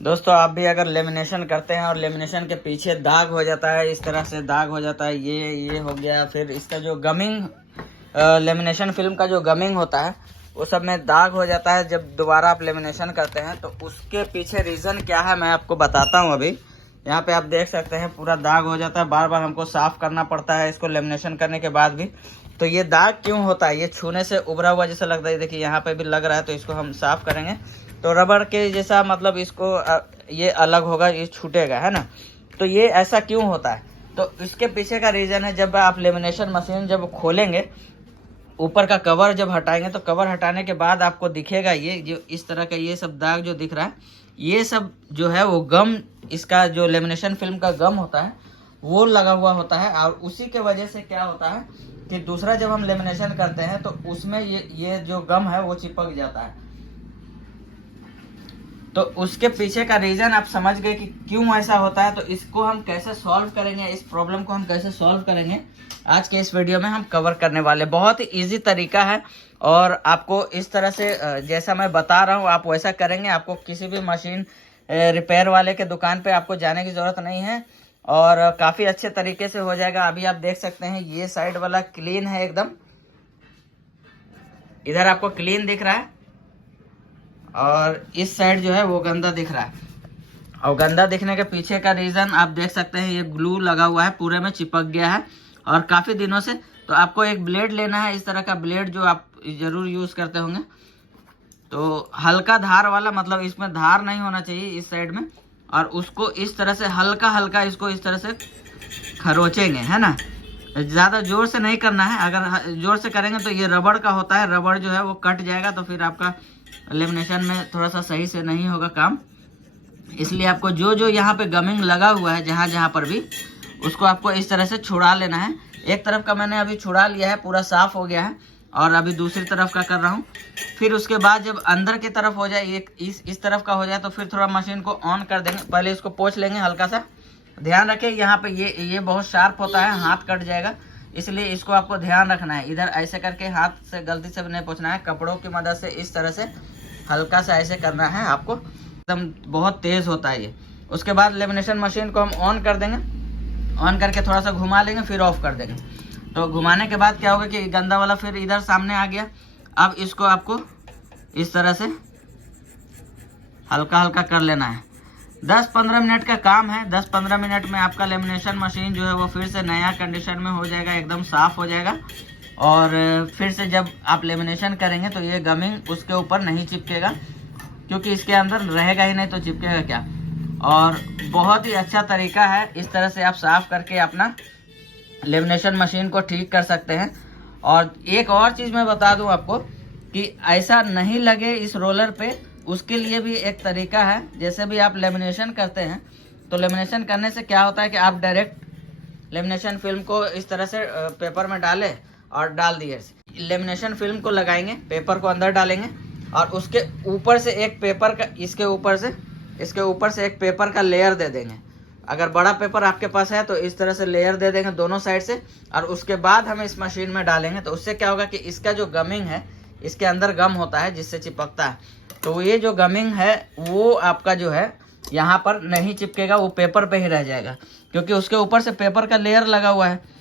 दोस्तों आप भी अगर लेमिनेशन करते हैं और लेमिनेशन के पीछे दाग हो जाता है, इस तरह से दाग हो जाता है, ये हो गया। फिर इसका जो गमिंग लेमिनेशन फिल्म का जो गमिंग होता है वो सब में दाग हो जाता है जब दोबारा आप लेमिनेशन करते हैं। तो उसके पीछे रीज़न क्या है मैं आपको बताता हूँ। अभी यहाँ पे आप देख सकते हैं पूरा दाग हो जाता है, बार बार हमको साफ़ करना पड़ता है इसको लेमिनेशन करने के बाद भी। तो ये दाग क्यों होता है? ये छूने से उभरा हुआ जैसा लगता है, देखिए यहाँ पे भी लग रहा है। तो इसको हम साफ़ करेंगे तो रबड़ के जैसा मतलब इसको ये अलग होगा, ये छूटेगा, है ना। तो ये ऐसा क्यों होता है? तो इसके पीछे का रीज़न है, जब आप लेमिनेशन मशीन जब खोलेंगे, ऊपर का कवर जब हटाएंगे तो कवर हटाने के बाद आपको दिखेगा ये जो इस तरह का ये सब दाग जो दिख रहा है, ये सब जो है वो गम, इसका जो लेमिनेशन फिल्म का गम होता है वो लगा हुआ होता है। और उसी के वजह से क्या होता है कि दूसरा जब हम लेमिनेशन करते हैं तो उसमें ये जो गम है वो चिपक जाता है। तो उसके पीछे का रीज़न आप समझ गए कि क्यों ऐसा होता है। तो इसको हम कैसे सॉल्व करेंगे, इस प्रॉब्लम को हम कैसे सॉल्व करेंगे, आज के इस वीडियो में हम कवर करने वाले। बहुत ही इजी तरीका है और आपको इस तरह से जैसा मैं बता रहा हूँ आप वैसा करेंगे। आपको किसी भी मशीन रिपेयर वाले के दुकान पे आपको जाने की ज़रूरत नहीं है और काफ़ी अच्छे तरीके से हो जाएगा। अभी आप देख सकते हैं ये साइड वाला क्लीन है एकदम, इधर आपको क्लीन दिख रहा है और इस साइड जो है वो गंदा दिख रहा है। और गंदा दिखने के पीछे का रीज़न आप देख सकते हैं, ये ग्लू लगा हुआ है, पूरे में चिपक गया है और काफ़ी दिनों से। तो आपको एक ब्लेड लेना है, इस तरह का ब्लेड जो आप ज़रूर यूज़ करते होंगे। तो हल्का धार वाला, मतलब इसमें धार नहीं होना चाहिए इस साइड में। और उसको इस तरह से हल्का हल्का इसको इस तरह से खरोचेंगे, है ना। ज़्यादा ज़ोर से नहीं करना है, अगर ज़ोर से करेंगे तो ये रबड़ का होता है, रबड़ जो है वो कट जाएगा तो फिर आपका लेमिनेशन में थोड़ा सा सही से नहीं होगा काम। इसलिए आपको जो जो यहाँ पे गमिंग लगा हुआ है जहाँ जहाँ पर भी, उसको आपको इस तरह से छुड़ा लेना है। एक तरफ का मैंने अभी छुड़ा लिया है, पूरा साफ़ हो गया है और अभी दूसरी तरफ का कर रहा हूँ। फिर उसके बाद जब अंदर की तरफ हो जाए, एक इस तरफ का हो जाए, तो फिर थोड़ा मशीन को ऑन कर देंगे। पहले इसको पोंछ लेंगे हल्का सा। ध्यान रखें यहाँ पे ये बहुत शार्प होता है, हाथ कट जाएगा, इसलिए इसको आपको ध्यान रखना है। इधर ऐसे करके हाथ से गलती से भी नहीं पोंछना है, कपड़ों की मदद से इस तरह से हल्का सा ऐसे करना है आपको, एकदम बहुत तेज़ होता है ये। उसके बाद लेमिनेशन मशीन को हम ऑन कर देंगे, ऑन करके थोड़ा सा घुमा लेंगे, फिर ऑफ कर देंगे। तो घुमाने के बाद क्या होगा कि गंदा वाला फिर इधर सामने आ गया। अब इसको आपको इस तरह से हल्का हल्का कर लेना है। 10-15 मिनट का काम है। 10-15 मिनट में आपका लेमिनेशन मशीन जो है वो फिर से नया कंडीशन में हो जाएगा, एकदम साफ़ हो जाएगा। और फिर से जब आप लेमिनेशन करेंगे तो ये गमिंग उसके ऊपर नहीं चिपकेगा, क्योंकि इसके अंदर रहेगा ही नहीं तो चिपकेगा क्या। और बहुत ही अच्छा तरीका है, इस तरह से आप साफ़ करके अपना लेमिनेशन मशीन को ठीक कर सकते हैं। और एक और चीज़ मैं बता दूं आपको कि ऐसा नहीं लगे इस रोलर पे, उसके लिए भी एक तरीका है। जैसे भी आप लेमिनेशन करते हैं तो लेमिनेशन करने से क्या होता है कि आप डायरेक्ट लेमिनेशन फिल्म को इस तरह से पेपर में डालें और डाल दिए, लेमिनेशन फिल्म को लगाएंगे, पेपर को अंदर डालेंगे और उसके ऊपर से एक पेपर का, इसके ऊपर से एक पेपर का लेयर दे देंगे। अगर बड़ा पेपर आपके पास है तो इस तरह से लेयर दे देंगे दोनों साइड से, और उसके बाद हम इस मशीन में डालेंगे। तो उससे क्या होगा कि इसका जो गमिंग है, इसके अंदर गम होता है जिससे चिपकता है, तो ये जो गमिंग है वो आपका जो है यहाँ पर नहीं चिपकेगा, वो पेपर पे ही रह जाएगा, क्योंकि उसके ऊपर से पेपर का लेयर लगा हुआ है।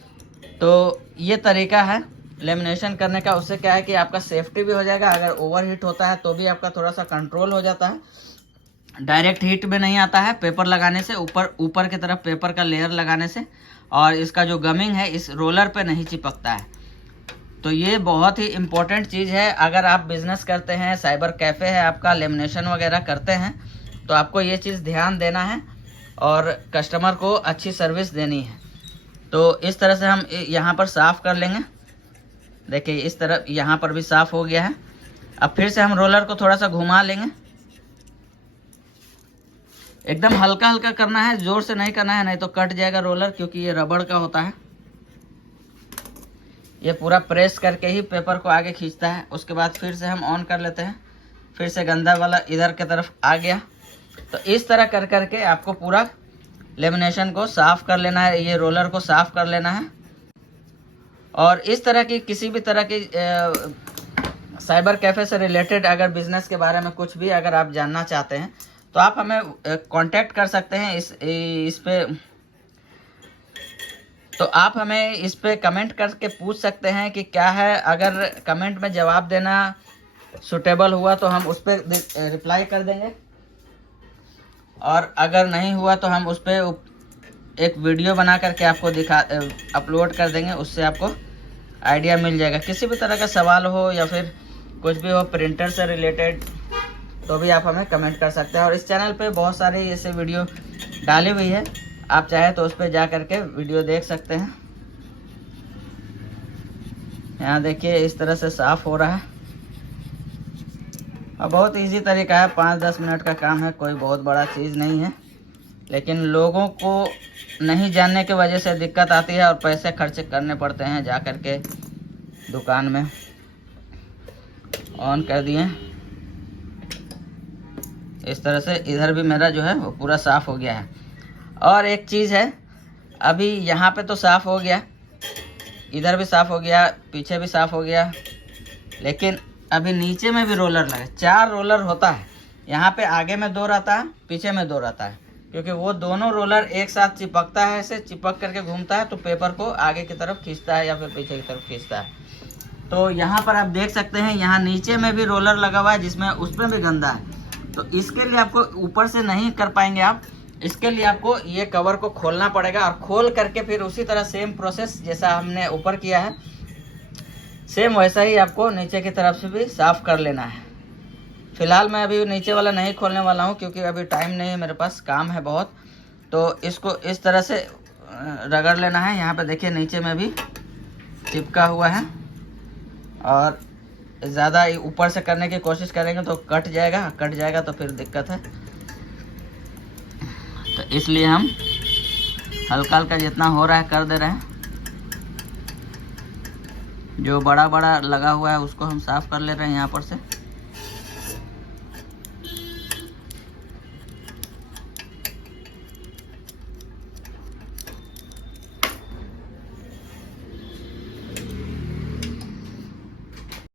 तो ये तरीका है लेमिनेशन करने का। उससे क्या है कि आपका सेफ्टी भी हो जाएगा, अगर ओवर हीट होता है तो भी आपका थोड़ा सा कंट्रोल हो जाता है। डायरेक्ट हीट में नहीं आता है पेपर लगाने से, ऊपर की तरफ पेपर का लेयर लगाने से, और इसका जो गमिंग है इस रोलर पे नहीं चिपकता है। तो ये बहुत ही इम्पोर्टेंट चीज़ है। अगर आप बिज़नेस करते हैं, साइबर कैफ़े है आपका, लेमिनेशन वगैरह करते हैं, तो आपको ये चीज़ ध्यान देना है और कस्टमर को अच्छी सर्विस देनी है। तो इस तरह से हम यहाँ पर साफ़ कर लेंगे। देखिए इस तरह यहाँ पर भी साफ़ हो गया है। अब फिर से हम रोलर को थोड़ा सा घुमा लेंगे, एकदम हल्का हल्का करना है, ज़ोर से नहीं करना है, नहीं तो कट जाएगा रोलर, क्योंकि ये रबड़ का होता है। ये पूरा प्रेस करके ही पेपर को आगे खींचता है। उसके बाद फिर से हम ऑन कर लेते हैं, फिर से गंदा वाला इधर की तरफ आ गया। तो इस तरह कर करके आपको पूरा लेमिनेशन को साफ़ कर लेना है, ये रोलर को साफ़ कर लेना है। और इस तरह की किसी भी तरह की साइबर कैफ़े से रिलेटेड अगर बिज़नेस के बारे में कुछ भी अगर आप जानना चाहते हैं तो आप हमें कांटेक्ट कर सकते हैं इस पे। तो आप हमें इस पे कमेंट करके पूछ सकते हैं कि क्या है। अगर कमेंट में जवाब देना सूटेबल हुआ तो हम उस पर रिप्लाई कर देंगे, और अगर नहीं हुआ तो हम उस पर एक वीडियो बना करके आपको अपलोड कर देंगे। उससे आपको आइडिया मिल जाएगा। किसी भी तरह का सवाल हो या फिर कुछ भी हो प्रिंटर से रिलेटेड, तो भी आप हमें कमेंट कर सकते हैं। और इस चैनल पे बहुत सारी ऐसे वीडियो डाली हुई है, आप चाहे तो उस पर जा करके वीडियो देख सकते हैं। यहाँ देखिए इस तरह से साफ़ हो रहा है, और बहुत इजी तरीका है, 5-10 मिनट का काम है, कोई बहुत बड़ा चीज़ नहीं है। लेकिन लोगों को नहीं जानने की वजह से दिक्कत आती है और पैसे खर्च करने पड़ते हैं जा कर के दुकान में। ऑन कर दिए। इस तरह से इधर भी मेरा जो है वो पूरा साफ़ हो गया है। और एक चीज़ है, अभी यहाँ पे तो साफ़ हो गया, इधर भी साफ़ हो गया, पीछे भी साफ़ हो गया, लेकिन अभी नीचे में भी रोलर लगा। 4 रोलर होता है, यहाँ पे आगे में 2 रहता है, पीछे में 2 रहता है, क्योंकि वो दोनों रोलर एक साथ चिपकता है, ऐसे चिपक करके घूमता है, तो पेपर को आगे की तरफ खींचता है या फिर पीछे की तरफ खींचता है। तो यहाँ पर आप देख सकते हैं, यहाँ नीचे में भी रोलर लगा हुआ है जिसमें उसमें भी गंदा है। तो इसके लिए आपको ऊपर से नहीं कर पाएंगे आप, इसके लिए आपको ये कवर को खोलना पड़ेगा, और खोल करके फिर उसी तरह सेम प्रोसेस जैसा हमने ऊपर किया है, सेम वैसा ही आपको नीचे की तरफ से भी साफ़ कर लेना है। फ़िलहाल मैं अभी नीचे वाला नहीं खोलने वाला हूँ, क्योंकि अभी टाइम नहीं है मेरे पास, काम है बहुत। तो इसको इस तरह से रगड़ लेना है। यहाँ पे देखिए नीचे में भी चिपका हुआ है, और ज़्यादा ऊपर से करने की कोशिश करेंगे तो कट जाएगा तो फिर दिक्कत है। तो इसलिए हम हल्का हल्का जितना हो रहा है कर दे रहे हैं। जो बड़ा लगा हुआ है उसको हम साफ़ कर ले रहे हैं यहाँ पर से।